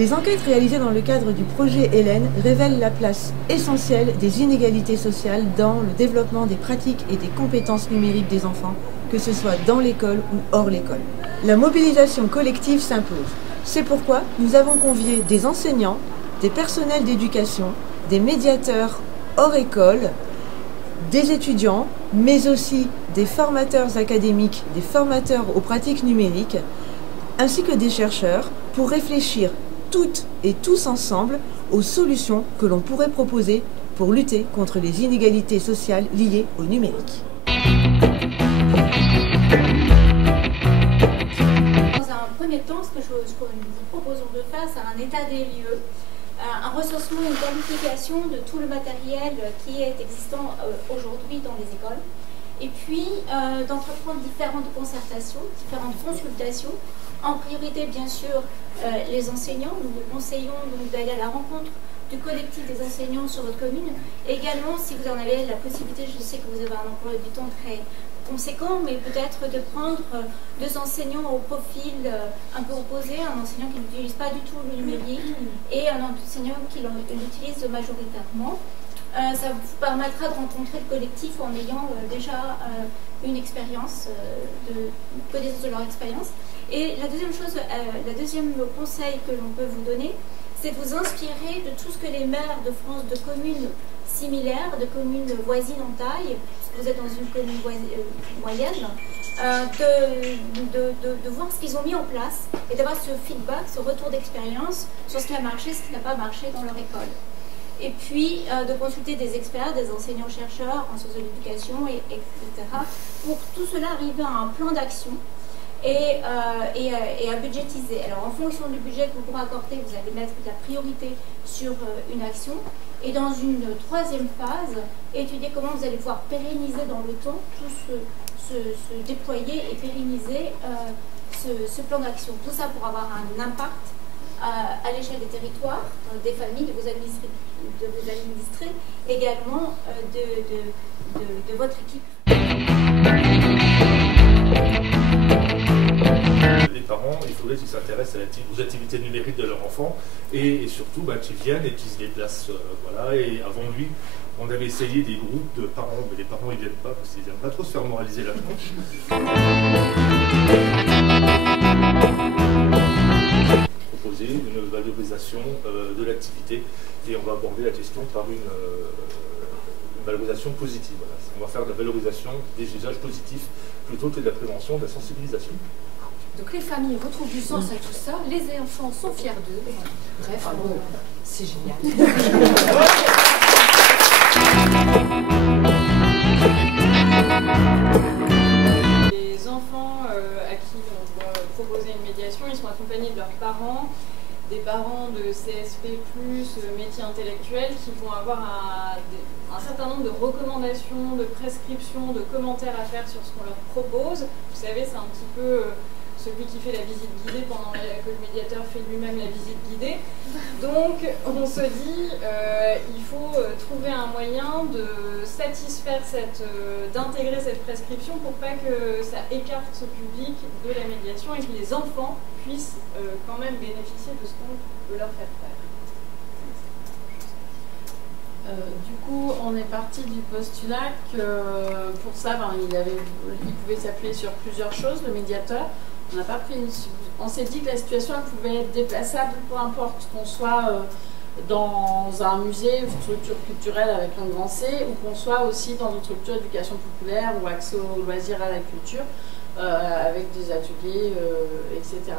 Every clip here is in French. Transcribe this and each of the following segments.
Les enquêtes réalisées dans le cadre du projet Hélène révèlent la place essentielle des inégalités sociales dans le développement des pratiques et des compétences numériques des enfants, que ce soit dans l'école ou hors l'école. La mobilisation collective s'impose. C'est pourquoi nous avons convié des enseignants, des personnels d'éducation, des médiateurs hors école, des étudiants, mais aussi des formateurs académiques, des formateurs aux pratiques numériques, ainsi que des chercheurs pour réfléchir toutes et tous ensemble aux solutions que l'on pourrait proposer pour lutter contre les inégalités sociales liées au numérique. Dans un premier temps, ce que nous vous proposons de faire, c'est un état des lieux, un recensement, une qualification de tout le matériel qui est existant aujourd'hui dans les écoles, et puis d'entreprendre différentes concertations, différentes consultations. En priorité, bien sûr, les enseignants. Nous vous conseillons d'aller à la rencontre du collectif des enseignants sur votre commune. Et également, si vous en avez la possibilité, je sais que vous avez un emploi du temps très conséquent, mais peut-être de prendre deux enseignants au profil un peu opposé, un enseignant qui n'utilise pas du tout le numérique et un enseignant qui l'utilise majoritairement. Ça vous permettra de rencontrer le collectif en ayant déjà une expérience, connaissance de leur expérience. Et la deuxième chose, le deuxième conseil que l'on peut vous donner, c'est de vous inspirer de tout ce que les maires de France, de communes similaires, de communes voisines en taille, puisque vous êtes dans une commune moyenne, de voir ce qu'ils ont mis en place et d'avoir ce feedback, ce retour d'expérience sur ce qui a marché, ce qui n'a pas marché dans leur école. Et puis de consulter des experts, des enseignants-chercheurs en sciences de l'éducation, etc. Pour tout cela arriver à un plan d'action et à budgétiser. Alors en fonction du budget que vous pourrez accorder, vous allez mettre la priorité sur une action. Et dans une troisième phase, étudier comment vous allez pouvoir pérenniser dans le temps, tout se déployer et pérenniser ce plan d'action. Tout ça pour avoir un impact à l'échelle des territoires, des familles, de vos administrés, également de votre équipe. Les parents, il faudrait qu'ils s'intéressent aux activités numériques de leur enfant et surtout qu'ils viennent et qu'ils se déplacent. Voilà. Et avant lui, on avait essayé des groupes de parents, mais les parents ils ne viennent pas parce qu'ils n'aiment pas trop se faire moraliser la tronche. Proposer une valorisation de l'activité et on va aborder la question par une valorisation positive. Voilà. On va faire de la valorisation des usages positifs plutôt que de la prévention, de la sensibilisation. Donc les familles retrouvent du sens à tout ça, les enfants sont fiers d'eux. Bref, c'est génial. Les enfants à qui on va proposer une médiation, ils sont accompagnés de leurs parents, des parents de CSP+, métiers intellectuels, qui vont avoir un certain nombre de recommandations, de prescriptions, de commentaires à faire sur ce qu'on leur propose. Vous savez, c'est un petit peu celui qui fait la visite guidée pendant que le médiateur fait lui-même la visite guidée. Donc on se dit il faut trouver un moyen de satisfaire d'intégrer cette prescription pour pas que ça écarte ce public de la médiation et que les enfants puissent quand même bénéficier de ce qu'on peut leur faire faire. Du coup, on est parti du postulat que pour ça, il pouvait s'appuyer sur plusieurs choses, le médiateur. On n'a pas pris on s'est dit que la situation elle pouvait être déplaçable, peu importe qu'on soit dans un musée, une structure culturelle avec un grand C, ou qu'on soit aussi dans une structure d'éducation populaire ou accès aux loisirs à la culture, avec des ateliers, etc.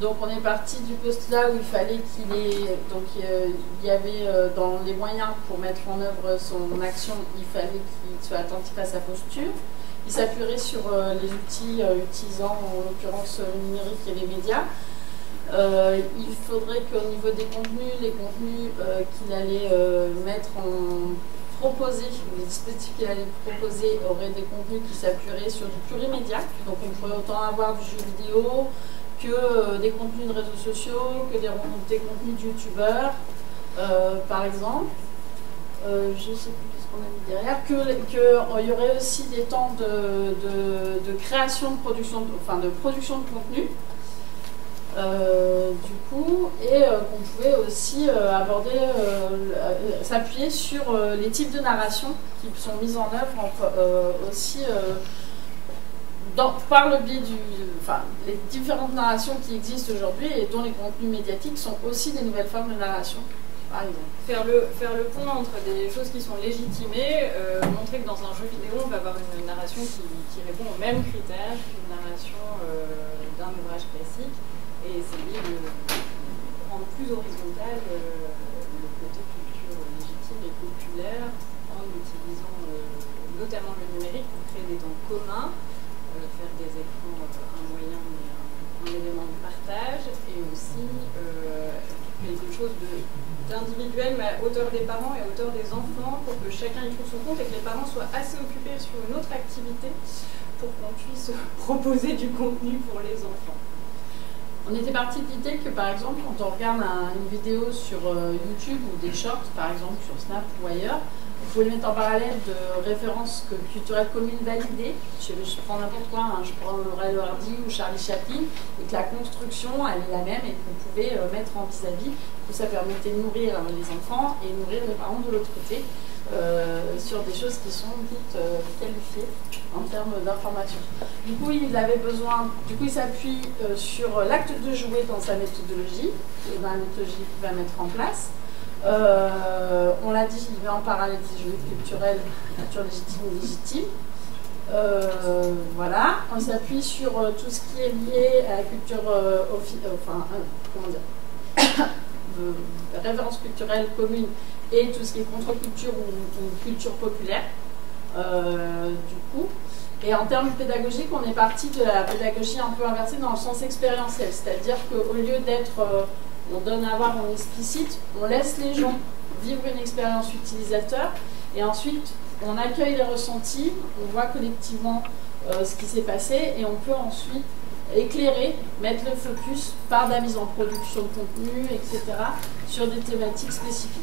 Donc on est parti du postulat où il fallait il y avait dans les moyens pour mettre en œuvre son action, il fallait qu'il soit attentif à sa posture. Il s'appuierait sur les outils utilisant en l'occurrence le numérique et les médias. Il faudrait qu'au niveau des contenus, les contenus qu'il allait proposer, les dispositifs qu'il allait proposer auraient des contenus qui s'appuieraient sur du plurimédia. Donc on pourrait autant avoir du jeu vidéo que des contenus de réseaux sociaux, que des contenus de youtubeurs, par exemple. Je ne sais plus ce qu'on a mis derrière, qu'il y aurait aussi des temps de création, de production de contenu. du coup, et qu'on pouvait aussi aborder, s'appuyer sur les types de narration qui sont mises en œuvre aussi par le biais les différentes narrations qui existent aujourd'hui et dont les contenus médiatiques sont aussi des nouvelles formes de narration, par exemple. Faire le pont entre des choses qui sont légitimées, montrer que dans un jeu vidéo, on va avoir une narration qui répond aux mêmes critères qu'une narration d'un ouvrage classique, et essayer de rendre plus horizontal le côté culture légitime et populaire en utilisant notamment le numérique pour créer des temps communs, faire des écrans un moyen, mais un élément de partage, et aussi quelque chose d'individuel, mais à hauteur des parents et à hauteur des enfants, pour que chacun y trouve son compte et que les parents soient assez occupés sur une autre activité pour qu'on puisse proposer du contenu pour les enfants. On était parti de l'idée que, par exemple, quand on regarde une vidéo sur YouTube ou des shorts, par exemple sur Snap ou ailleurs, vous pouvez le mettre en parallèle de références culturelles communes validées. Je prends n'importe quoi, je prends Laurel Hardy ou Charlie Chaplin, et que la construction, elle est la même et qu'on pouvait mettre en vis-à-vis, que ça permettait de nourrir les enfants et nourrir les parents de l'autre côté, sur des choses qui sont dites qualifiées en termes d'information. Du coup, il s'appuie sur l'acte de jouer dans sa méthodologie, et dans la méthodologie qu'il va mettre en place. On l'a dit, il met en parallèle des jeux culturels, nature légitime et légitime. Voilà, on s'appuie sur tout ce qui est lié à la culture, référence culturelle commune et tout ce qui est contre-culture ou culture populaire, du coup. Et en termes pédagogiques, on est parti de la pédagogie un peu inversée dans le sens expérientiel, c'est-à-dire qu'au lieu d'être on donne à voir, on explicite, on laisse les gens vivre une expérience utilisateur et ensuite on accueille les ressentis, on voit collectivement ce qui s'est passé et on peut ensuite éclairer, mettre le focus par de la mise en production de contenu, etc., sur des thématiques spécifiques.